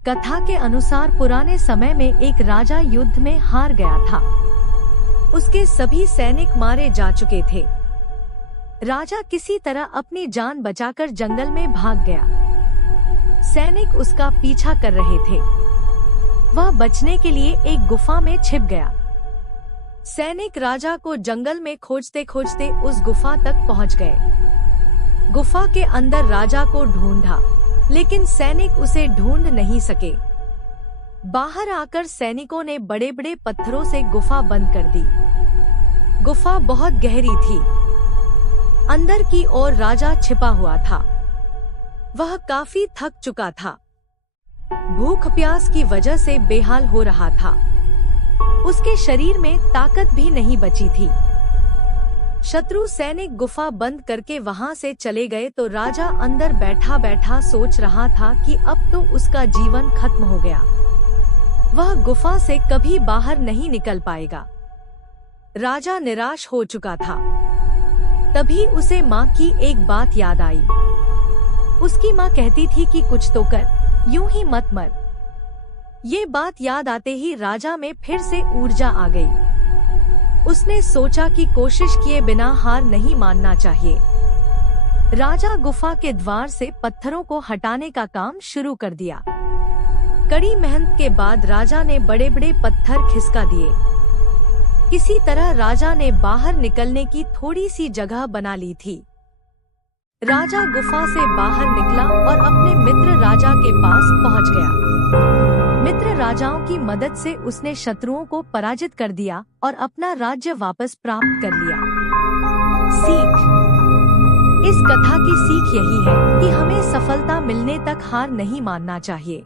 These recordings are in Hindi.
कथा के अनुसार पुराने समय में एक राजा युद्ध में हार गया था। उसके सभी सैनिक मारे जा चुके थे। राजा किसी तरह अपनी जान बचाकर जंगल में भाग गया। सैनिक उसका पीछा कर रहे थे। वह बचने के लिए एक गुफा में छिप गया। सैनिक राजा को जंगल में खोजते खोजते उस गुफा तक पहुंच गए। गुफा के अंदर राजा को ढूंढा, लेकिन सैनिक उसे ढूंढ नहीं सके। बाहर आकर सैनिकों ने बड़े बड़े पत्थरों से गुफा बंद कर दी। गुफा बहुत गहरी थी। अंदर की ओर राजा छिपा हुआ था। वह काफी थक चुका था। भूख प्यास की वजह से बेहाल हो रहा था। उसके शरीर में ताकत भी नहीं बची थी। शत्रु सैनिक गुफा बंद करके वहां से चले गए तो राजा अंदर बैठा बैठा सोच रहा था कि अब तो उसका जीवन खत्म हो गया। वह गुफा से कभी बाहर नहीं निकल पाएगा। राजा निराश हो चुका था। तभी उसे माँ की एक बात याद आई। उसकी माँ कहती थी कि कुछ तो कर, यूं ही मत मर। ये बात याद आते ही राजा में फिर से ऊर्जा आ गई। उसने सोचा कि कोशिश किए बिना हार नहीं मानना चाहिए। राजा गुफा के द्वार से पत्थरों को हटाने का काम शुरू कर दिया। कड़ी मेहनत के बाद राजा ने बड़े बड़े पत्थर खिसका दिए। किसी तरह राजा ने बाहर निकलने की थोड़ी सी जगह बना ली थी। राजा गुफा से बाहर निकला और अपने मित्र राजा के पास पहुंच गया। मित्र राजाओं की मदद से उसने शत्रुओं को पराजित कर दिया और अपना राज्य वापस प्राप्त कर लिया। सीख: इस कथा की सीख यही है कि हमें सफलता मिलने तक हार नहीं मानना चाहिए।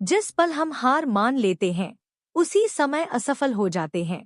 जिस पल हम हार मान लेते हैं, उसी समय असफल हो जाते हैं।